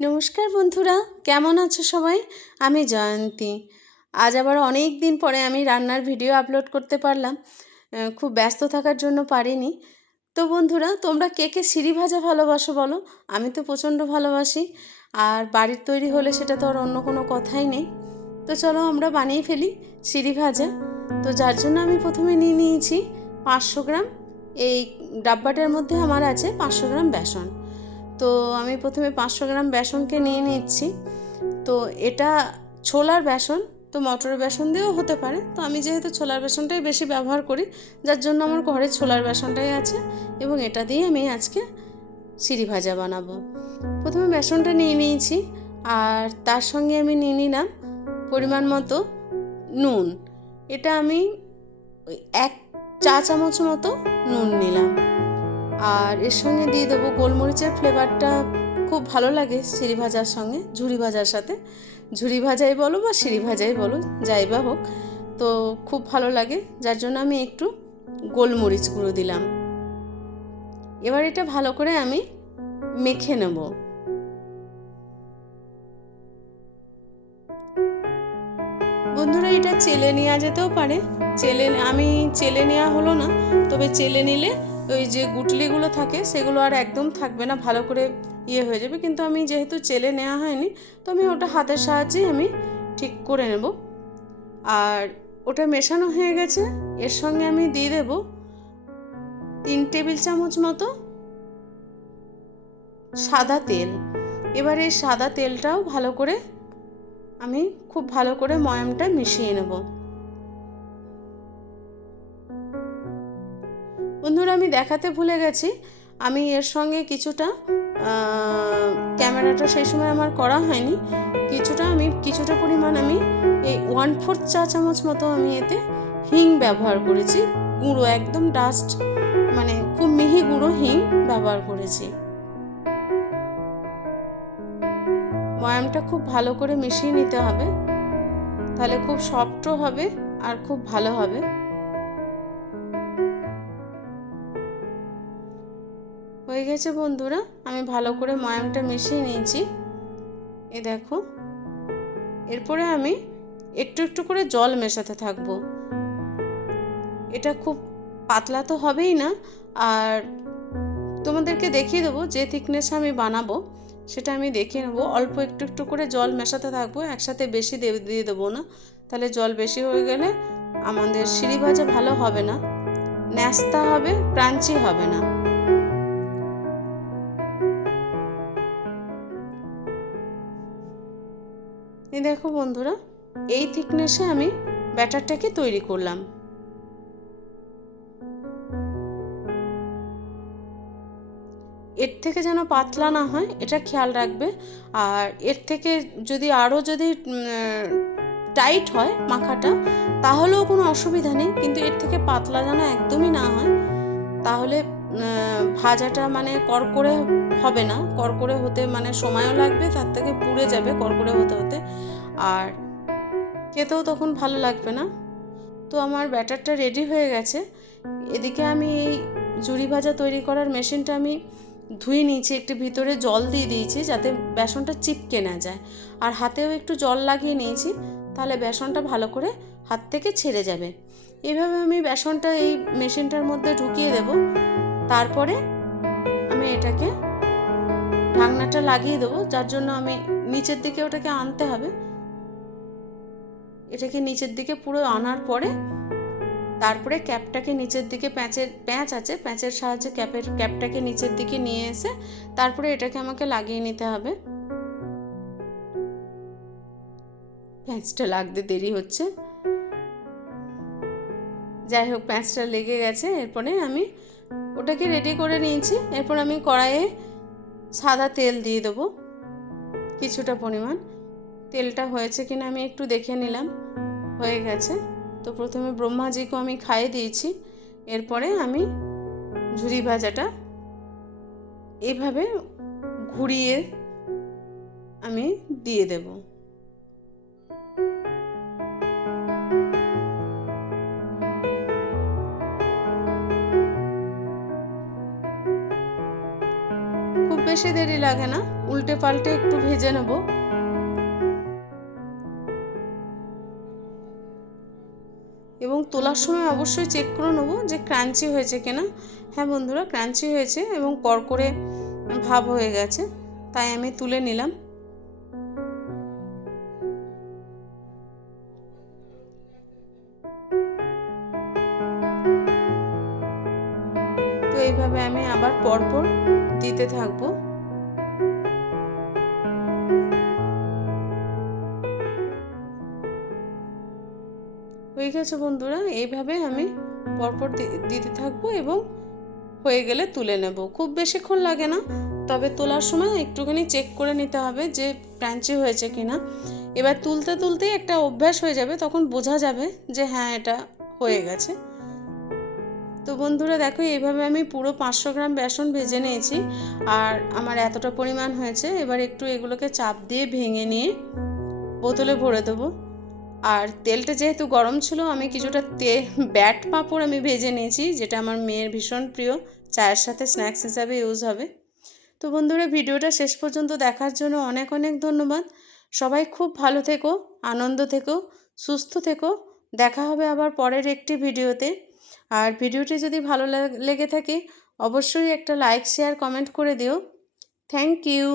নমস্কার বন্ধুরা, কেমন আছো সবাই? আমি জয়ন্তী। আজ আবার অনেক দিন পরে আমি রান্নার ভিডিও আপলোড করতে পারলাম। খুব ব্যস্ত থাকার জন্য পারিনি। তো বন্ধুরা, তোমরা কে কে সিঁড়ি ভাজা ভালোবাসো বলো? আমি তো প্রচণ্ড ভালোবাসি। আর বাড়ির তৈরি হলে সেটা তো আর অন্য কোনো কথাই নেই। তো চলো আমরা বানিয়ে ফেলি সিঁড়ি ভাজা। তো যার জন্য আমি প্রথমে নিয়ে নিয়েছি 500 গ্রাম। এই ডাব্বাটার মধ্যে আমার আছে 500 গ্রাম বেসন। তো আমি প্রথমে 500 গ্রাম বেসনকে নিয়ে নিচ্ছি। তো এটা ছোলার বেসন, তো মটরের বেসন দিয়েও হতে পারে। তো আমি যেহেতু ছোলার বেসনটাই বেশি ব্যবহার করি, যার জন্য আমার ঘরে ছোলার বেসনটাই আছে এবং এটা দিয়ে আমি আজকে সিঁড়ি ভাজা বানাবো। প্রথমে বেসনটা নিয়ে নিয়েছি আর তার সঙ্গে আমি নিয়ে নিলাম পরিমাণ মতো নুন। এটা আমি 1 চা চামচ মতো নুন নিলাম। আর এর সঙ্গে দিয়ে দেবো গোলমরিচের ফ্লেভারটা খুব ভালো লাগে সিঁড়ি ভাজার সঙ্গে, ঝুরি ভাজার সাথে। ঝুরি ভাজাই বলো বা সিঁড়ি ভাজাই বলো, যাই বা হোক, তো খুব ভালো লাগে, যার জন্য আমি একটু গোলমরিচ গুঁড়ো দিলাম। এবার এটা ভালো করে আমি মেখে নেব। বন্ধুরা, এটা চেলে নেওয়া যেতেও পারে। আমি চেলে নেওয়া হলো না, তবে চেলে নিলে ওই যে গুটলিগুলো থাকে সেগুলো আর একদম থাকবে না, ভালো করে হয়ে যাবে। কিন্তু আমি যেহেতু চেলে নেওয়া হয়নি, তো আমি ওটা হাতের সাহায্যেই আমি ঠিক করে নেব। আর ওটা মেশানো হয়ে গেছে। এর সঙ্গে আমি দিয়ে দেব 3 টেবিল চামচ মতো সাদা তেল। এবার এই সাদা তেলটাও ভালো করে আমি খুব ভালো করে ময়ামটা মিশিয়ে নেব। বন্ধুরা, আমি দেখাতে ভুলে গেছি, আমি এর সঙ্গে কিছুটা ক্যামেরাটা সেই সময় আমার করা হয়নি, কিছুটা পরিমাণ আমি এই 1/4 চা চামচ মতো আমি এতে হিং ব্যবহার করেছি। গুঁড়ো, একদম ডাস্ট, মানে খুব মিহি গুঁড়ো হিং ব্যবহার করেছি। ময়ামটা খুব ভালো করে মিশিয়ে নিতে হবে, তাহলে খুব সফটও হবে আর খুব ভালো হবে। হয়ে গেছে বন্ধুরা, আমি ভালো করে ময়ামটা মিশিয়ে নিয়েছি। এ দেখো, এরপরে আমি একটু একটু করে জল মেশাতে থাকবো। এটা খুব পাতলা তো হবেই না, আর তোমাদেরকে দেখিয়ে দেবো যে থিকনেস আমি বানাবো সেটা আমি দেখিয়ে নেবো। অল্প একটু একটু করে জল মেশাতে থাকবো, একসাথে বেশি দিয়ে দেবো না, তাহলে জল বেশি হয়ে গেলে আমাদের সিঁড়ি ভাজা ভালো হবে না, ন্যাস্তা হবে, ক্রাঞ্চি হবে না। এই দেখো বন্ধুরা, এই থিকনেসে আমি ব্যাটারটাকে তৈরি করলাম। এর থেকে যেন পাতলা না হয় এটা খেয়াল রাখবে। আর এর থেকে যদি টাইট হয় মাখাটা, তাহলেও কোনো অসুবিধা নেই, কিন্তু এর থেকে পাতলা যেন একদমই না হয়, তাহলে ভাজাটা মানে কড়কড়ে হবে না। কড়কড়ে হতে মানে সময়ও লাগবে, তার থেকে পুড়ে যাবে কড়কড়ে হতে হতে, আর খেতেও তখন ভালো লাগবে না। তো আমার ব্যাটারটা রেডি হয়ে গেছে। এদিকে আমি এই ঝুরি ভাজা তৈরি করার মেশিনটা আমি ধুয়ে নিয়েছি, একটু ভিতরে জল দিয়ে দিয়েছি যাতে বেসনটা চিপকে না যায়, আর হাতেও একটু জল লাগিয়ে নিয়েছি, তাহলে বেসনটা ভালো করে হাত থেকে ছেড়ে যাবে। এইভাবে আমি বেসনটা এই মেশিনটার মধ্যে ঢুকিয়ে দেব। তারপরে আমি এটাকে ঢাকনাটা লাগিয়ে দেবো, যার জন্য আমি নিচের দিকে ওটাকে আনতে হবে। এটাকে নিচের দিকে পুরো আনার পরে তারপরে ক্যাপটাকে নিচের দিকে, প্যাঁচ আছে, প্যাঁচের সাহায্যে ক্যাপটাকে নিচের দিকে নিয়ে এসে তারপরে এটাকে আমাকে লাগিয়ে নিতে হবে। প্যাঁচটা লাগতে দেরি হচ্ছে, যাই হোক প্যাঁচটা লেগে গেছে। এরপরে আমি ওটাকে রেডি করে নিয়েছি। এরপর আমি কড়াইয়ে সাদা তেল দিয়ে দেবো কিছুটা পরিমাণ। তেলটা হয়েছে কিনা আমি একটু দেখে নিলাম, হয়ে গেছে। তো প্রথমে ব্রহ্মাজিকেও আমি খাইয়ে দিয়েছি। এরপরে আমি ঝুরি ভাজাটা এইভাবে ঘুরিয়ে আমি দিয়ে দেব। খুব বেশি দেরি লাগে না, উল্টে পাল্টে একটু ভেজে নেব। এবং তোলার সময় অবশ্যই চেক করে নেবো যে ক্রাঞ্চি হয়েছে কিনা। হ্যাঁ বন্ধুরা, ক্রাঞ্চি হয়েছে এবং কড়কড়ে ভাব হয়ে গেছে, তাই আমি তুলে নিলাম। তো এইভাবে আমি আবার পরপর দিতে থাকবো। হয়ে গেছে বন্ধুরা, এইভাবে আমি পরপর দিতে থাকবো এবং হয়ে গেলে তুলে নেব। খুব বেশিক্ষণ লাগে না, তবে তোলার সময় একটুখানি চেক করে নিতে হবে যে ক্রাঞ্চি হয়েছে কিনা। এবার তুলতে তুলতে একটা অভ্যাস হয়ে যাবে, তখন বোঝা যাবে যে হ্যাঁ এটা হয়ে গেছে। তো বন্ধুরা দেখো, এইভাবে আমি পুরো 500 গ্রাম বেসন ভেজে নিয়েছি আর আমার এতটা পরিমাণ হয়েছে। এবার একটু এগুলোকে চাপ দিয়ে ভেঙে নিয়ে বোতলে ভরে দেবো। আর তেলটা যেহেতু গরম ছিল, আমি কিছুটা ব্যাট পাঁপড় আমি ভেজে নিয়েছি, যেটা আমার মেয়ের ভীষণ প্রিয়, চায়ের সাথে স্ন্যাক্স হিসাবে ইউজ হবে। তো বন্ধুরা, ভিডিওটা শেষ পর্যন্ত দেখার জন্য অনেক অনেক ধন্যবাদ। সবাই খুব ভালো থেকো, আনন্দ থেকো, সুস্থ থেকো। দেখা হবে আবার পরের একটি ভিডিওতে। আর ভিডিওটি যদি ভালো লেগে থাকে অবশ্যই একটা লাইক, শেয়ার, কমেন্ট করে দিও। Thank you.